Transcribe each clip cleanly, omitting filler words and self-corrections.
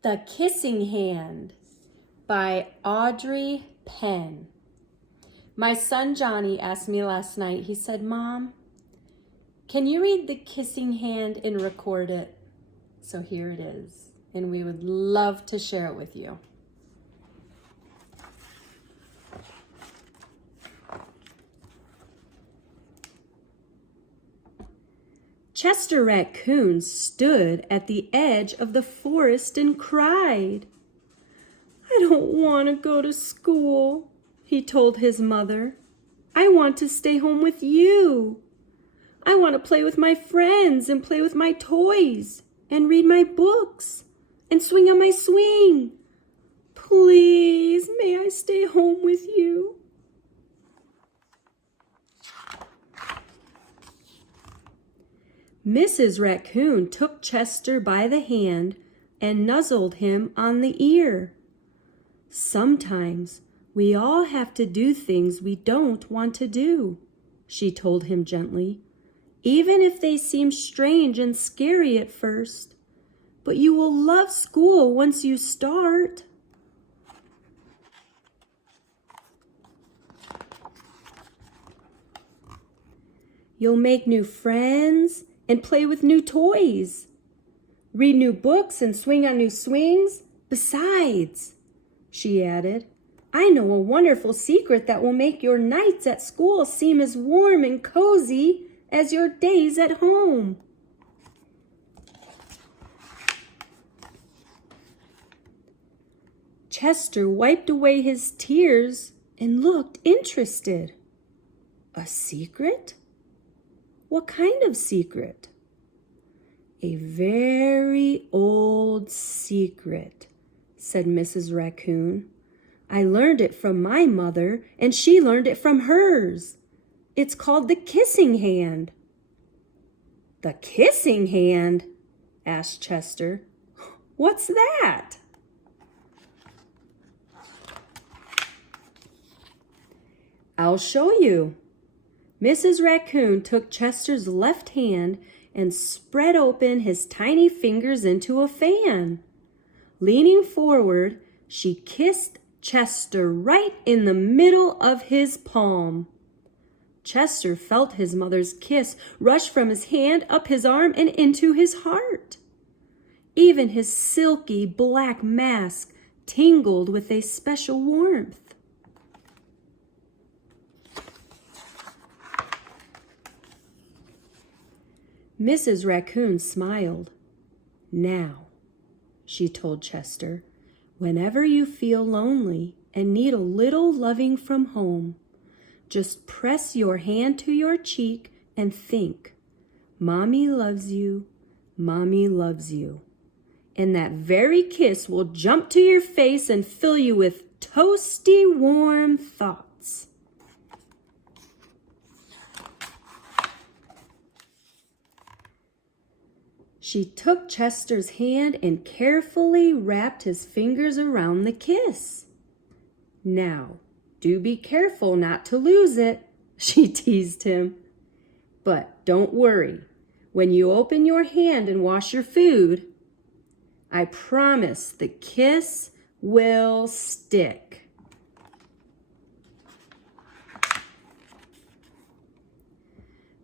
The Kissing Hand by Audrey Penn. My son Johnny asked me last night, he said, "Mom, can you read The Kissing Hand and record it?" So here it is, and we would love to share it with you. Chester Raccoon stood at the edge of the forest and cried. "I don't want to go to school," he told his mother. "I want to stay home with you. I want to play with my friends and play with my toys and read my books and swing on my swing. Please, may I stay home with you?" Mrs. Raccoon took Chester by the hand and nuzzled him on the ear. "Sometimes we all have to do things we don't want to do," she told him gently, "even if they seem strange and scary at first. But you will love school once you start." You'll make new friends and play with new toys, read new books and swing on new swings. Besides, she added, "I know a wonderful secret that will make your nights at school seem as warm and cozy as your days at home." Chester wiped away his tears and looked interested. "A secret? What kind of secret?" "A very old secret," said Mrs. Raccoon. "I learned it from my mother, and she learned it from hers. It's called the Kissing Hand." "The Kissing Hand?" asked Chester. "What's that?" "I'll show you." Mrs. Raccoon took Chester's left hand and spread open his tiny fingers into a fan. Leaning forward, she kissed Chester right in the middle of his palm. Chester felt his mother's kiss rush from his hand up his arm and into his heart. Even his silky black mask tingled with a special warmth. Mrs. Raccoon smiled. "Now," she told Chester, "whenever you feel lonely and need a little loving from home, just press your hand to your cheek and think, 'Mommy loves you, Mommy loves you.' And that very kiss will jump to your face and fill you with toasty, warm thoughts." She took Chester's hand and carefully wrapped his fingers around the kiss. "Now, do be careful not to lose it," she teased him. "But don't worry, when you open your hand and wash your food, I promise the kiss will stick."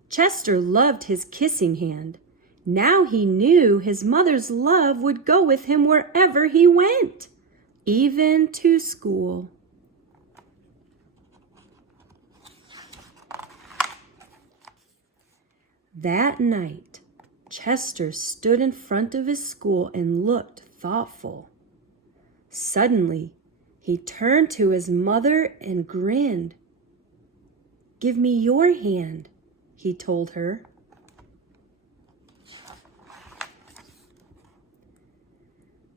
Chester loved his kissing hand. Now he knew his mother's love would go with him wherever he went, even to school. That night, Chester stood in front of his school and looked thoughtful. Suddenly, he turned to his mother and grinned. "Give me your hand," he told her.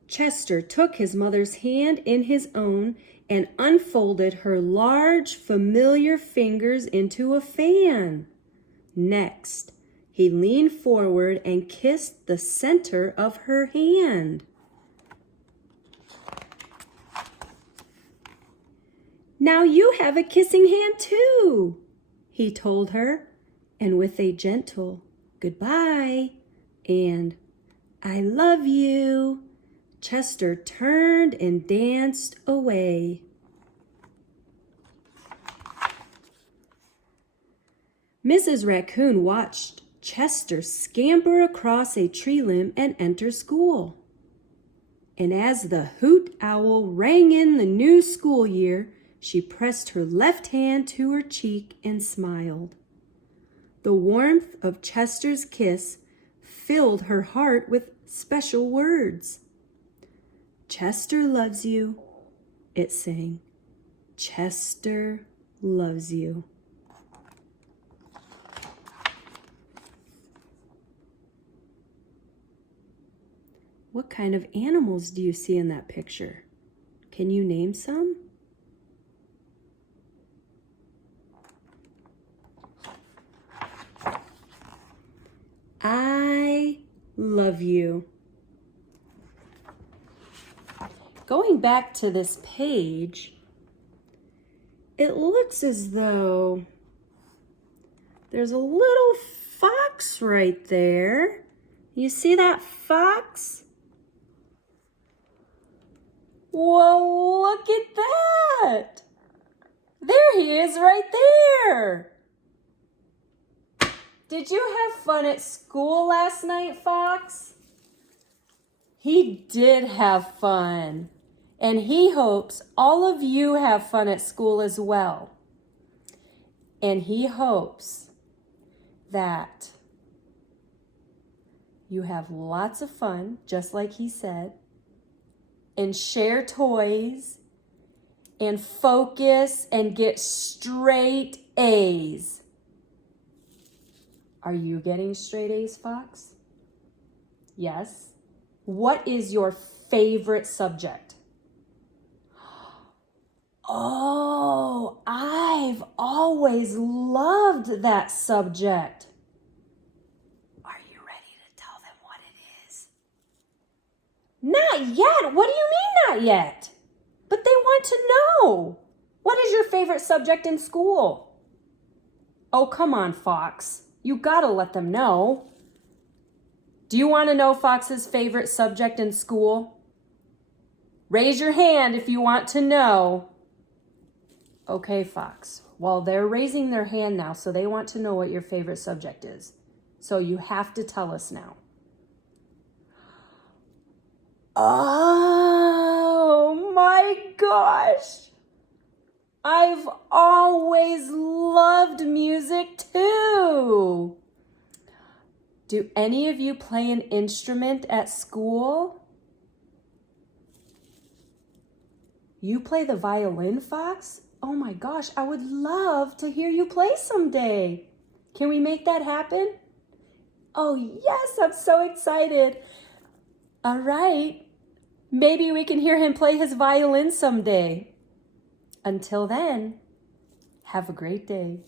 Chester took his mother's hand in his own and unfolded her large, familiar fingers into a fan. Next, he leaned forward and kissed the center of her hand. "Now you have a kissing hand too," he told her, and with a gentle "goodbye" and "I love you," Chester turned and danced away. Mrs. Raccoon watched Chester scamper across a tree limb and enter school. And as the hoot owl rang in the new school year, she pressed her left hand to her cheek and smiled. The warmth of Chester's kiss filled her heart with special words. Chester loves you, it sang. Chester loves you. What kind of animals do you see in that picture? Can you name some? I love you. Going back to this page, it looks as though there's a little fox right there. You see that fox? Well, look at that. There he is right there. Did you have fun at school last night, Fox? He did have fun. And he hopes all of you have fun at school as well. And he hopes that you have lots of fun, just like he said, and share toys, and focus, and get straight A's. Are you getting straight A's, Fox? Yes. What is your favorite subject? Oh, I've always loved that subject. Are you ready to tell them what it is? Not yet. What do you mean not yet? But they want to know. What is your favorite subject in school? Oh, come on, Fox. You gotta let them know. Do you want to know Fox's favorite subject in school? Raise your hand if you want to know. Okay, Fox. Well, they're raising their hand now, so they want to know what your favorite subject is. So you have to tell us now. Oh my gosh! I've always loved music too. Do any of you play an instrument at school? You play the violin, Fox? Oh my gosh, I would love to hear you play someday. Can we make that happen? Oh yes, I'm so excited. All right, maybe we can hear him play his violin someday. Until then, have a great day.